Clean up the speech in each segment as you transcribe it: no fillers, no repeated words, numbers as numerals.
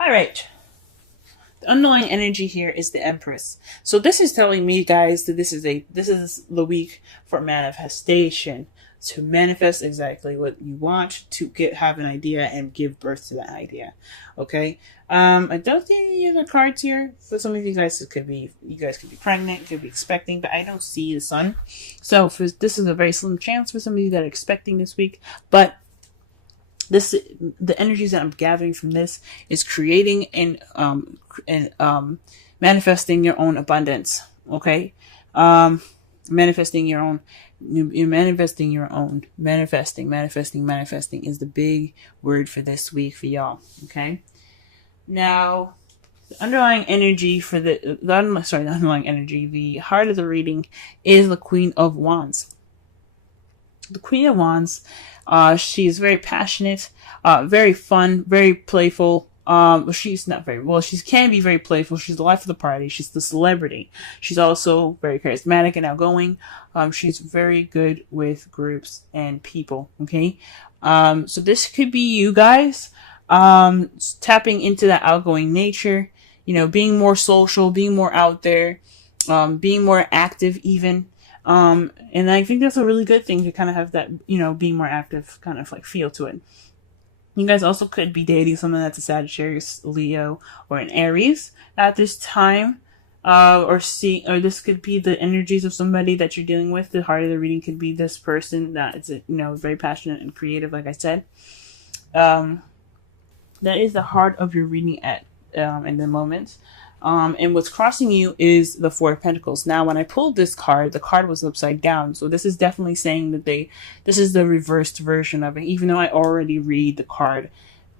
All right. The underlying energy here is the Empress. So this is telling me, guys, that this is the week for manifestation. To manifest exactly what you want, to have an idea and give birth to that idea. Okay. I don't see any other cards here. For some of you guys, you guys could be pregnant, could be expecting, but I don't see the sun. So this is a very slim chance for some of you that are expecting this week. But the energies that I'm gathering from this is creating and manifesting your own abundance. Okay, manifesting your own. You're manifesting your own. Manifesting is the big word for this week for y'all. Okay, now the underlying energy for the underlying energy, the heart of the reading is the Queen of Wands. The Queen of Wands, she is very passionate, very fun, very playful. She's not very well. She can be very playful. She's the life of the party. She's the celebrity. She's also very charismatic and outgoing. She's very good with groups and people. Okay, so this could be you guys, tapping into that outgoing nature. You know, being more social, being more out there, being more active, even. And I think that's a really good thing to kind of have that, being more active kind of like feel to it. You guys also could be dating someone that's a Sagittarius, Leo, or an Aries at this time. Or this could be the energies of somebody that you're dealing with. The heart of the reading could be this person that is, very passionate and creative, like I said. That is the heart of your reading in the moment. And what's crossing you is the Four of Pentacles. Now, when I pulled this card, the card was upside down. So this is definitely saying that this is the reversed version of it, even though I already read the card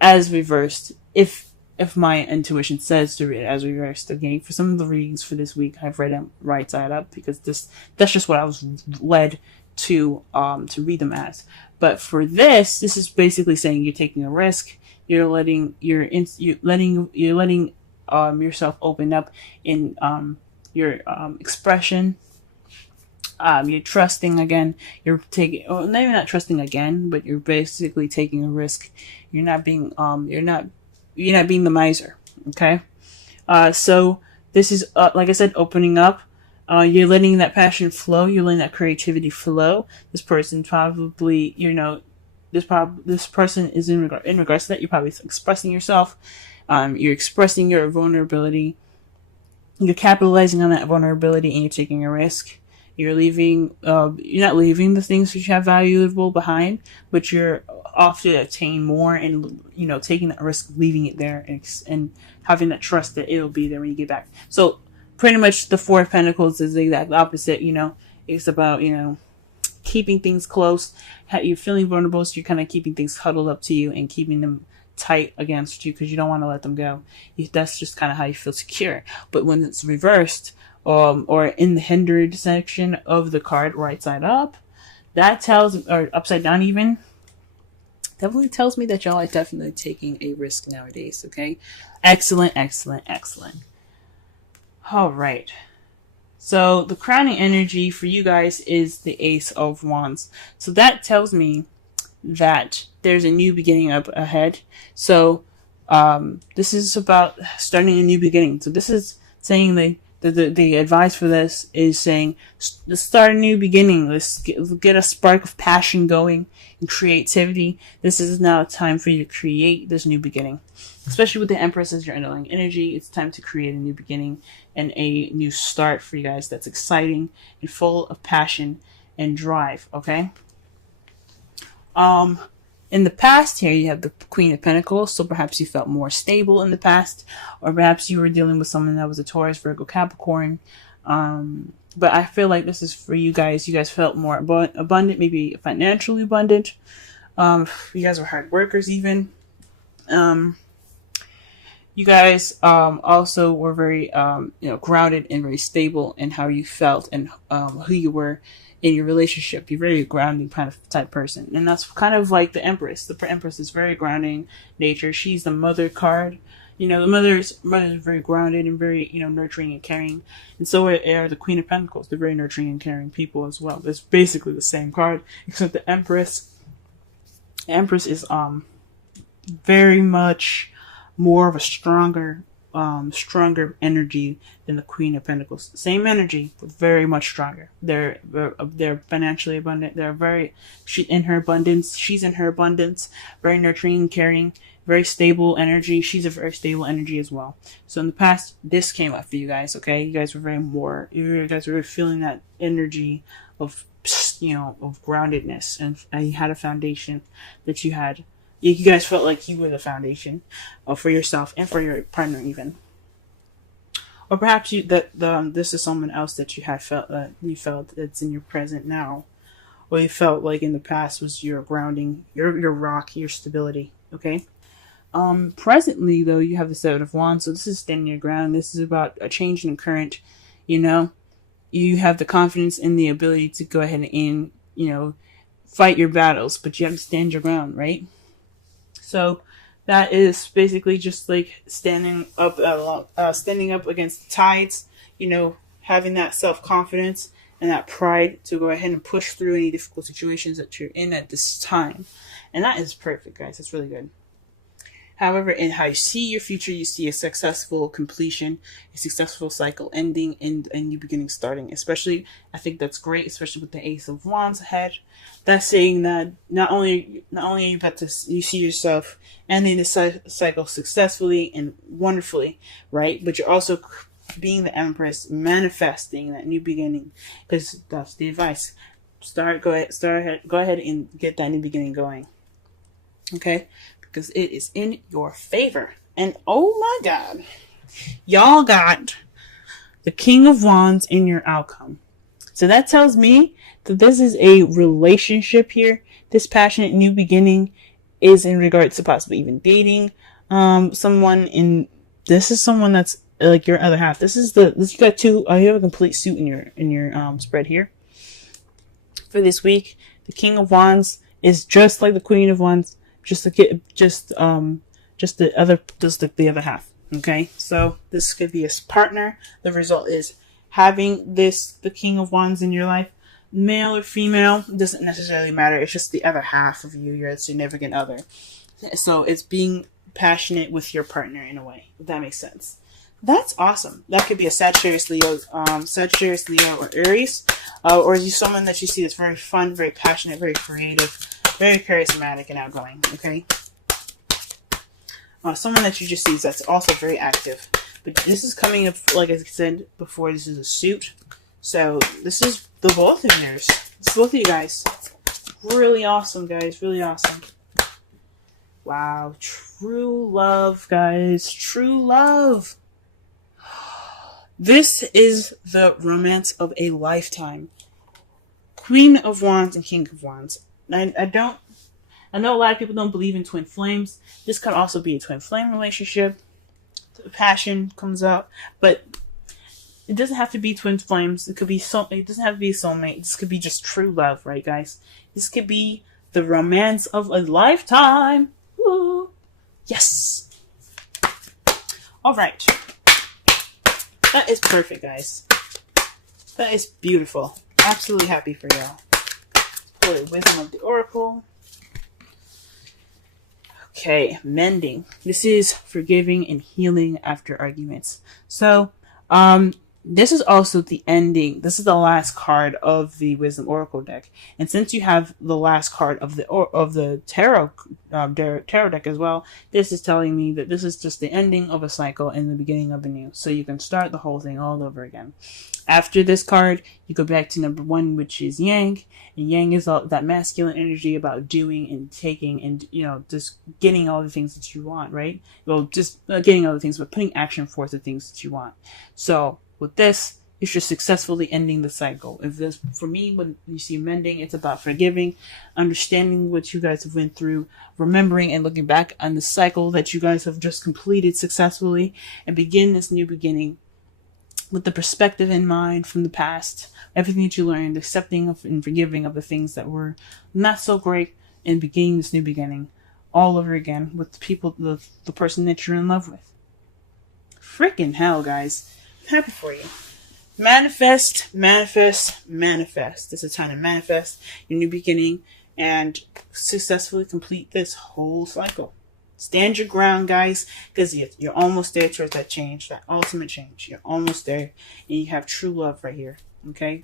as reversed. If my intuition says to read it as reversed, again, for some of the readings for this week, I've read them right side up because that's just what I was led to read them as. But for this is basically saying you're taking a risk. You're letting yourself open up in your expression. You're trusting again. You're taking, maybe not trusting again, but you're basically taking a risk. You're not being the miser. Okay. So this is like I said, opening up. You're letting that passion flow. You're letting that creativity flow. This person probably, this person is in regards to that. You're probably expressing yourself. You're expressing your vulnerability. You're capitalizing on that vulnerability, and you're taking a risk. You're not leaving the things that you have valuable behind, but you're off to attain more, and taking that risk, leaving it there, and having that trust that it'll be there when you get back. So pretty much the Four of Pentacles is the exact opposite. It's about keeping things close. You're feeling vulnerable, so you're kind of keeping things huddled up to you and keeping them tight against you because you don't want to let them go. That's just kind of how you feel secure. But when it's reversed, or in the hindered section of the card, right side up, or upside down even, definitely tells me that y'all are definitely taking a risk nowadays. Okay, excellent. All right. So the crowning energy for you guys is the Ace of Wands. So that tells me that there's a new beginning up ahead. So this is about starting a new beginning. So this is saying the advice for this is saying, let's start a new beginning. Let's get a spark of passion going and creativity. This is now a time for you to create this new beginning. Especially with the Empress as your underlying energy, it's time to create a new beginning and a new start for you guys that's exciting and full of passion and drive, okay? In the past here, you have the Queen of Pentacles, so perhaps you felt more stable in the past, or perhaps you were dealing with someone that was a Taurus, Virgo, Capricorn. But I feel like this is for you guys. You guys felt more abundant, maybe financially abundant. You guys were hard workers even. You guys also were very grounded and very stable in how you felt and who you were in your relationship. You're very grounding kind of type person, and that's kind of like the Empress. The Empress is very grounding nature. She's the mother card. The mother's very grounded and very nurturing and caring, and so are the Queen of Pentacles. They're very nurturing and caring people as well. It's basically the same card, except the Empress. The Empress is very much more of a stronger energy than the Queen of Pentacles. Same energy, but very much stronger. They're financially abundant. She's in her abundance, very nurturing, caring, very stable energy. She's a very stable energy as well. So in the past, this came up for you guys. Okay, you guys were feeling that energy of groundedness, and you had a foundation that you had. You guys felt like you were the foundation for yourself and for your partner even. Or perhaps this is someone else that you felt that's in your present now. Or you felt like in the past was your grounding, your rock, your stability. Okay? Presently though, you have the Seven of Wands, so this is standing your ground. This is about a change in current, You have the confidence and the ability to go ahead and, fight your battles, but you have to stand your ground, right? So that is basically just like standing up against the tides, having that self-confidence and that pride to go ahead and push through any difficult situations that you're in at this time. And that is perfect, guys. That's really good. However, in how you see your future, you see a successful completion, a successful cycle ending, and a new beginning starting. Especially, I think that's great, especially with the Ace of Wands ahead. That's saying that not only are you about to you see yourself ending the cycle successfully and wonderfully, right? But you're also being the Empress, manifesting that new beginning, because that's the advice. Go ahead and get that new beginning going. Okay. Because it is in your favor. And oh my God, y'all got the King of Wands in your outcome. So that tells me that this is a relationship here. This passionate new beginning is in regards to possibly even dating someone. This is someone that's like your other half. You got two. You have a complete suit in your spread here. For this week, the King of Wands is just like the Queen of Wands. Just the other half. Okay, so this could be a partner. The result is having the King of Wands in your life, male or female, doesn't necessarily matter. It's just the other half of you, your significant other. So it's being passionate with your partner in a way, if that makes sense. That's awesome. That could be a Sagittarius, Leo, or Aries, or is you someone that you see that's very fun, very passionate, very creative, very charismatic and outgoing, okay? Someone that you just see that's also very active. But this is coming up, like I said before, this is a suit. So this is the both of yours. It's both of you guys. Really awesome, guys. Really awesome. Wow. True love, guys. True love. This is the romance of a lifetime. Queen of Wands and King of Wands. I know a lot of people don't believe in twin flames. This could also be a twin flame relationship. The passion comes out, but it doesn't have to be twin flames. It doesn't have to be a soulmate. This could be just true love, right, guys? This could be the romance of a lifetime. Woo! Yes. All right. That is perfect, guys. That is beautiful. Absolutely happy for y'all. Pull the wisdom of the oracle. Okay, mending. This is forgiving and healing after arguments. So, this is also the ending. This is the last card of the Wisdom Oracle deck, and since you have the last card of the tarot deck as well, this is telling me that this is just the ending of a cycle and the beginning of a new. So you can start the whole thing all over again. After this card, you go back to number 1, which is Yang, and Yang is all that masculine energy about doing and taking, and just getting all the things that you want, right? Well, just getting all the things, but putting action forth the things that you want. So with this, you're just successfully ending the cycle. For me, when you see mending, it's about forgiving, understanding what you guys have went through, remembering and looking back on the cycle that you guys have just completed successfully, and begin this new beginning with the perspective in mind from the past, everything that you learned, accepting of and forgiving of the things that were not so great, and beginning this new beginning all over again with the people, the person that you're in love with. Freaking hell, guys. I'm happy for you. Manifest, manifest, manifest. It's a time to manifest your new beginning and successfully complete this whole cycle. Stand your ground, guys, because you're almost there towards that change, that ultimate change. You're almost there, and you have true love right here. Okay.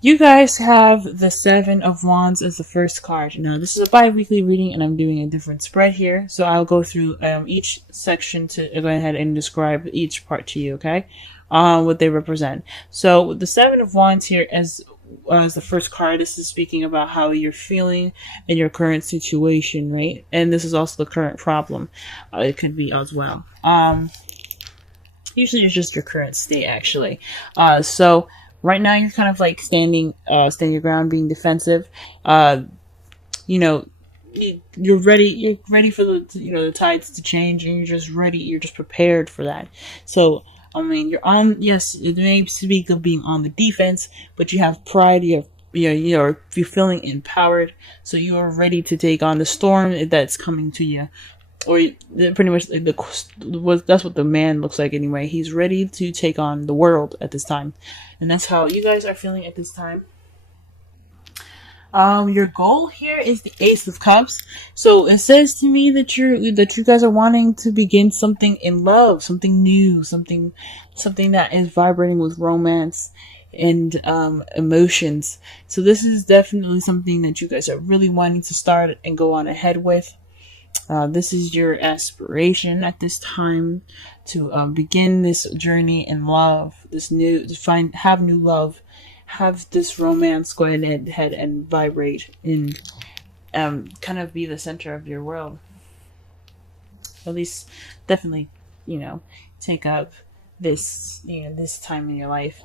You guys have the Seven of Wands as the first card. Now, this is a bi-weekly reading, and I'm doing a different spread here. So I'll go through each section to go ahead and describe each part to you, okay? What they represent. So the Seven of Wands here as the first card, this is speaking about how you're feeling in your current situation, right? And this is also the current problem. It could be as well. Usually it's just your current state, actually. So right now you're kind of like standing your ground, being defensive. You know, you're ready for the tides to change, and you're just ready. You're just prepared for that. So I mean, you're on. Yes, it may speak of being on the defense, but you have pride. You're feeling empowered, so you are ready to take on the storm that's coming to you. Or pretty much that's what the man looks like anyway. He's ready to take on the world at this time, and that's how you guys are feeling at this time. Your goal here is the Ace of Cups. So it says to me that you guys are wanting to begin something in love, something new, something that is vibrating with romance and emotions. So this is definitely something that you guys are really wanting to start and go on ahead with. This is your aspiration at this time to begin this journey in love, have new love, have this romance go ahead and vibrate and kind of be the center of your world. At least, definitely, take up this time in your life.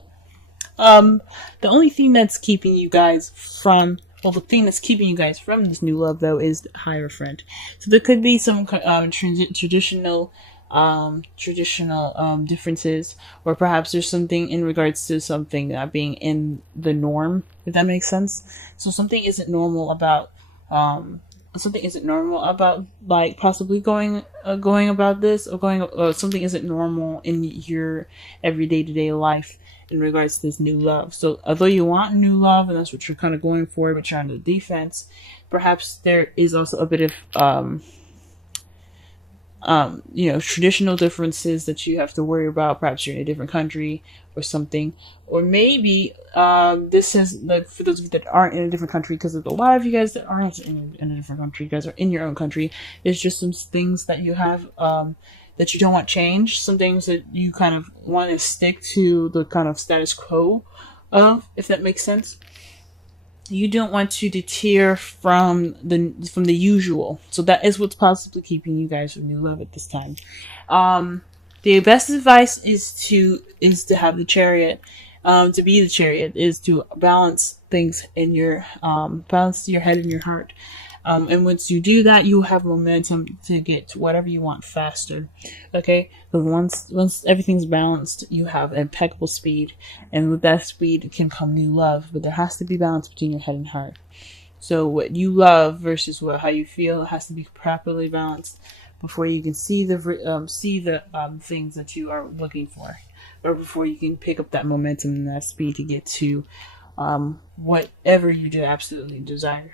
The only thing that's keeping you guys from the thing that's keeping you guys from this new love, though, is the Hierophant. So there could be some traditional differences, or perhaps there's something in regards to something not being in the norm, if that makes sense. So something isn't normal about like possibly going about this, or something isn't normal in your everyday to day life in regards to this new love. So although you want new love and that's what you're kind of going for, but you're on the defense, perhaps there is also a bit of traditional differences that you have to worry about. Perhaps you're in a different country or something, or maybe this is like for those of you that aren't in a different country, because there's a lot of you guys that aren't in a different country. You guys are in your own country. There's just some things that you have that you don't want change, some things that you kind of want to stick to the kind of status quo of, if that makes sense. You don't want to deter from the usual. So that is what's possibly keeping you guys from new love at this time. The best advice is to have the Chariot. To be the Chariot is to balance things in your balance your head and your heart. And once you do that, you have momentum to get to whatever you want faster. Okay? Because once everything's balanced, you have impeccable speed. And with that speed can come new love. But there has to be balance between your head and heart. So what you love versus how you feel has to be properly balanced before you can see the things that you are looking for. Or before you can pick up that momentum and that speed to get to whatever you do absolutely desire.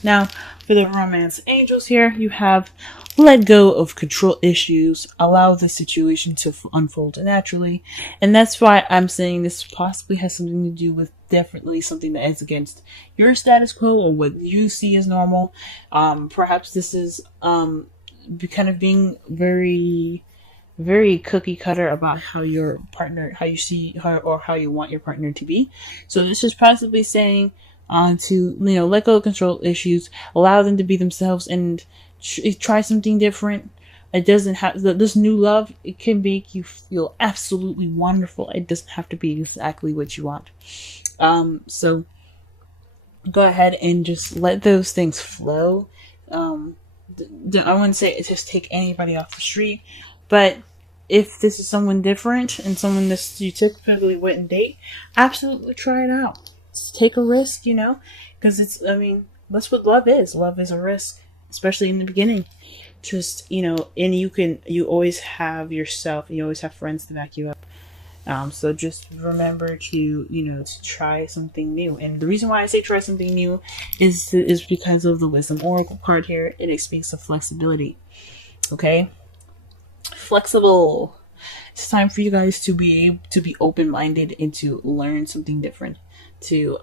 Now, for the romance angels here, you have let go of control issues, allow the situation to unfold naturally, and that's why I'm saying this possibly has something to do with definitely something that is against your status quo or what you see as normal. Perhaps this is kind of being very, very cookie cutter about how your partner, how you see her, or how you want your partner to be. So this is possibly saying to let go of control issues, allow them to be themselves, and try something different. It doesn't have this new love. It can make you feel absolutely wonderful. It doesn't have to be exactly what you want. So go ahead and just let those things flow. I wouldn't say just take anybody off the street, but if this is someone different and someone that you typically wouldn't date, absolutely try it out. Take a risk, because that's what love is. Love is a risk, especially in the beginning. Just, and you always have yourself, you always have friends to back you up. So just remember to, to try something new. And the reason why I say try something new is because of the Wisdom Oracle card here. It speaks of flexibility. Okay, flexible. It's time for you guys to be open-minded and to learn something different. To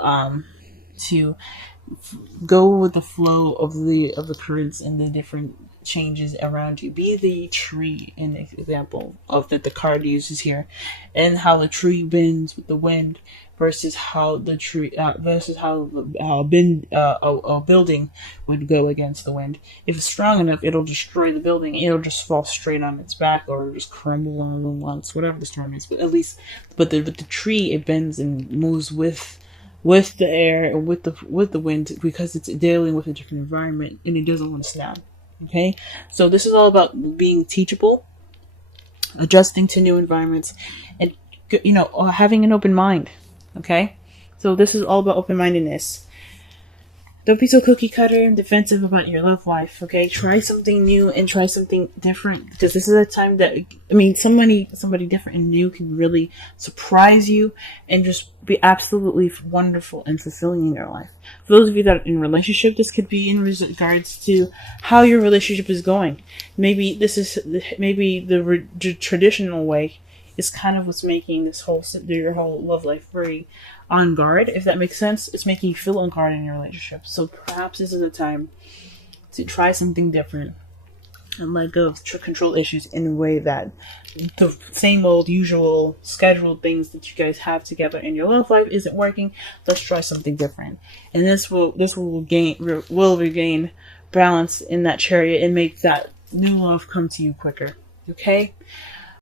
go with the flow of the currents and the different changes around you. Be the tree, an example of that the card uses here, and how the tree bends with the wind versus how the tree versus how a building would go against the wind. If it's strong enough, it'll destroy the building. It'll just fall straight on its back or just crumble on once, whatever the storm is. But at least, but the tree, it bends and moves with the air and with the wind, because it's dealing with a different environment and it doesn't want to snap. Okay, so this is all about being teachable, adjusting to new environments, and having an open mind. Okay, so this is all about open-mindedness. Don't be so cookie cutter and defensive about your love life, okay? Try something new and try something different, because this is a time that, somebody different and new can really surprise you and just be absolutely wonderful and fulfilling in your life. For those of you that are in a relationship, this could be in regards to how your relationship is going. Maybe the traditional way is kind of what's making your whole love life very on guard, if that makes sense. It's making you feel on guard in your relationship. So perhaps this is a time to try something different and let go of control issues in a way that the same old usual scheduled things that you guys have together in your love life isn't working. Let's try something different, and this will regain balance in that chariot and make that new love come to you quicker. Okay,